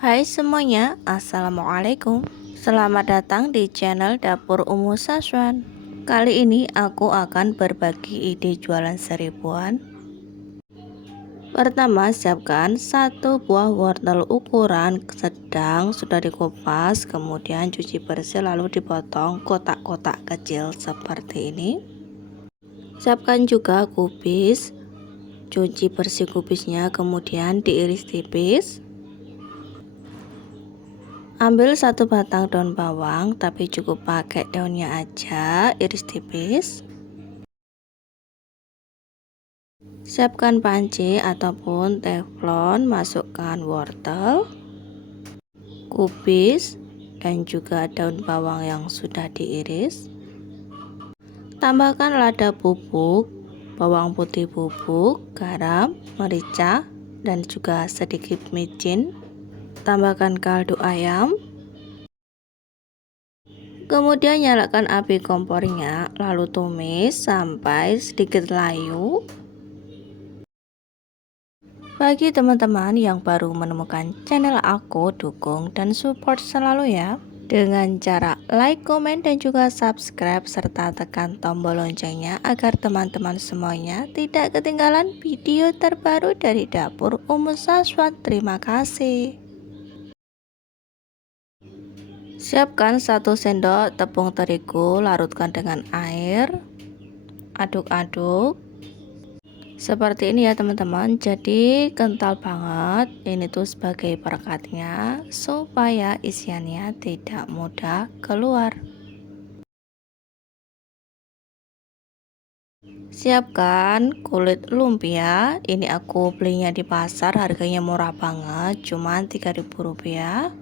Hai semuanya, Assalamualaikum. Selamat datang di channel Dapur Umu Saswan. Kali ini aku akan berbagi ide jualan seribuan. Pertama, siapkan satu buah wortel ukuran sedang, sudah dikupas, kemudian cuci bersih lalu dipotong kotak-kotak kecil seperti ini. Siapkan juga kubis, cuci bersih kubisnya, kemudian diiris tipis. Ambil satu batang daun bawang, tapi cukup pakai daunnya aja, iris tipis. Siapkan panci ataupun teflon, masukkan wortel, kubis, dan juga daun bawang yang sudah diiris. Tambahkan lada bubuk, bawang putih bubuk, garam, merica, dan juga sedikit micin. Tambahkan kaldu ayam. Kemudian nyalakan api kompornya, lalu tumis sampai sedikit layu. Bagi teman-teman yang baru menemukan channel aku, dukung dan support selalu ya, dengan cara like, komen, dan juga subscribe, serta tekan tombol loncengnya agar teman-teman semuanya tidak ketinggalan video terbaru dari Dapur Umu Saswan. Terima kasih. Siapkan 1 sendok tepung terigu, larutkan dengan air, aduk-aduk seperti ini ya teman-teman. Jadi kental banget, ini tuh sebagai perekatnya supaya isiannya tidak mudah keluar. Siapkan kulit lumpia, ini aku belinya di pasar, harganya murah banget, cuman Rp3.000.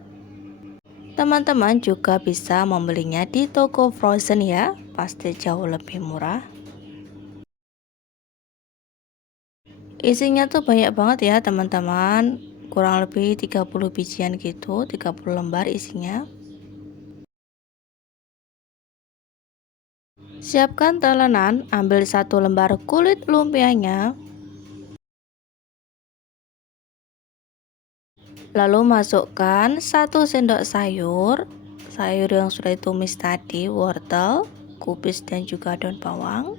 Teman-teman juga bisa membelinya di toko frozen ya, pasti jauh lebih murah. Isinya tuh banyak banget ya teman-teman, kurang lebih 30 bijian gitu, 30 lembar isinya. Siapkan telenan, ambil 1 lembar kulit lumpianya, lalu masukkan 1 sendok sayur yang sudah ditumis tadi, wortel, kubis, dan juga daun bawang.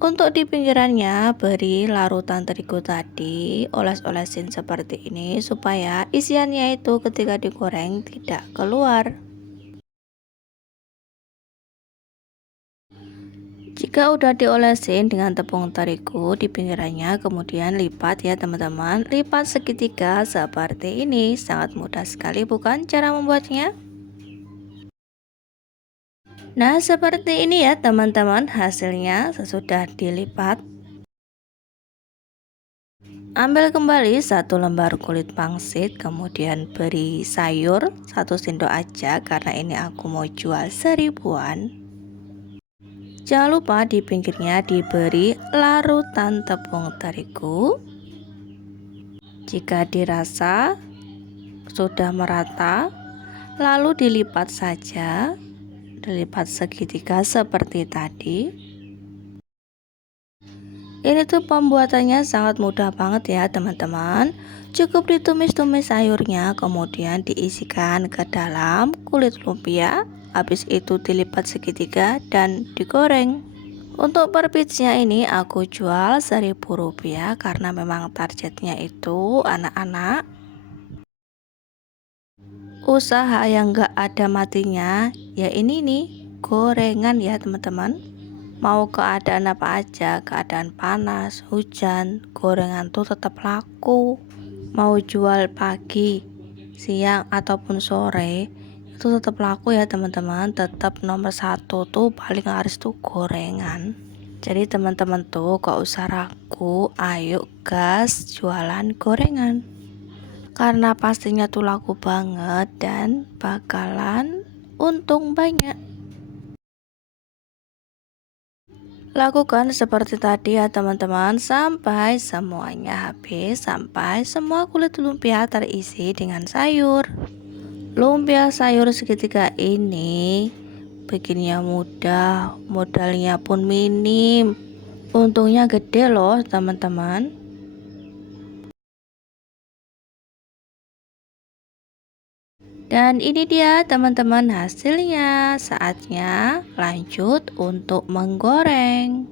Untuk di pinggirannya beri larutan terigu tadi, oles-olesin seperti ini supaya isiannya itu ketika digoreng tidak keluar. Jika udah diolesin dengan tepung terigu di pinggirannya, kemudian lipat ya teman-teman, lipat segitiga seperti ini. Sangat mudah sekali bukan cara membuatnya? Nah, seperti ini ya teman-teman hasilnya sesudah dilipat. Ambil kembali 1 lembar kulit pangsit, kemudian beri sayur 1 sendok aja karena ini aku mau jual seribuan. Jangan lupa di pinggirnya diberi larutan tepung terigu. Jika dirasa sudah merata, lalu dilipat saja, dilipat segitiga seperti tadi. Ini tuh pembuatannya sangat mudah banget ya teman-teman. Cukup ditumis-tumis sayurnya, kemudian diisikan ke dalam kulit lumpia. Habis itu dilipat segitiga dan digoreng. Untuk per piece-nya ini aku jual Rp1.000 karena memang targetnya itu anak-anak. Usaha yang gak ada matinya ya ini nih, gorengan ya teman-teman. Mau keadaan apa aja, keadaan panas, hujan, gorengan tuh tetap laku. Mau jual pagi, siang, ataupun sore, itu tetap laku ya teman-teman. Tetap nomor 1 tuh paling laris tuh gorengan. Jadi teman-teman tuh gak usah ragu, ayo gas jualan gorengan. Karena pastinya tuh laku banget dan bakalan untung banyak. Lakukan seperti tadi ya teman-teman sampai semuanya habis, sampai semua kulit lumpia terisi dengan sayur. Lumpia sayur segitiga ini bikinnya mudah, modalnya pun minim, untungnya gede loh teman-teman. Dan ini dia teman-teman hasilnya. Saatnya lanjut untuk menggoreng.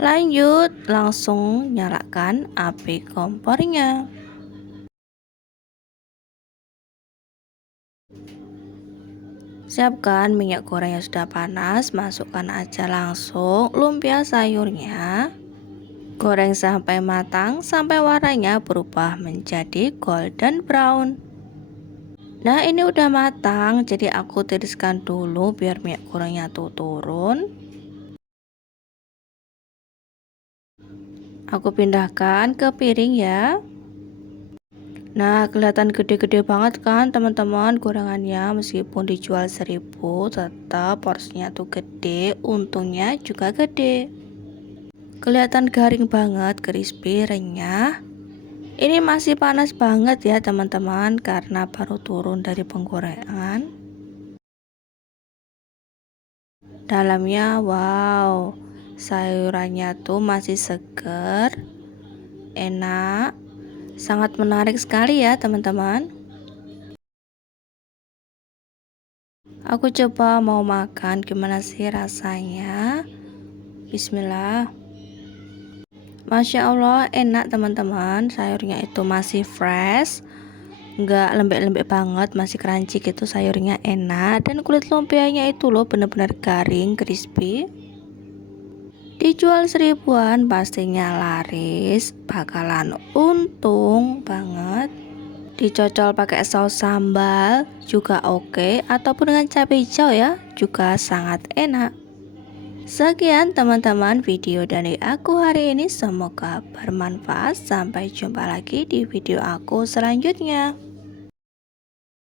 Lanjut langsung nyalakan api kompornya. Siapkan minyak goreng yang sudah panas, masukkan aja langsung lumpia sayurnya. Goreng sampai matang, sampai warnanya berubah menjadi golden brown. Nah ini udah matang, jadi aku tiriskan dulu biar minyak gorengnya tuh turun. Aku pindahkan ke piring ya. Nah kelihatan gede-gede banget kan teman-teman gorengannya, meskipun dijual 1.000 tetap porsinya tuh gede, untungnya juga gede. Kelihatan garing banget, crispy, renyah. Ini masih panas banget ya teman-teman karena baru turun dari penggorengan. Dalamnya wow, sayurannya tuh masih seger, enak, sangat menarik sekali ya teman-teman. Aku coba mau makan, gimana sih rasanya? Bismillah. Masya Allah enak teman-teman, sayurnya itu masih fresh, nggak lembek-lembek banget, masih crunchy gitu, sayurnya enak. Dan kulit lumpianya itu loh bener-bener garing, crispy. Dijual 1.000-an pastinya laris, bakalan untung banget. Dicocol pakai saus sambal juga oke, ataupun dengan cabai hijau ya, juga sangat enak. Sekian teman-teman video dari aku hari ini, semoga bermanfaat. Sampai jumpa lagi di video aku selanjutnya.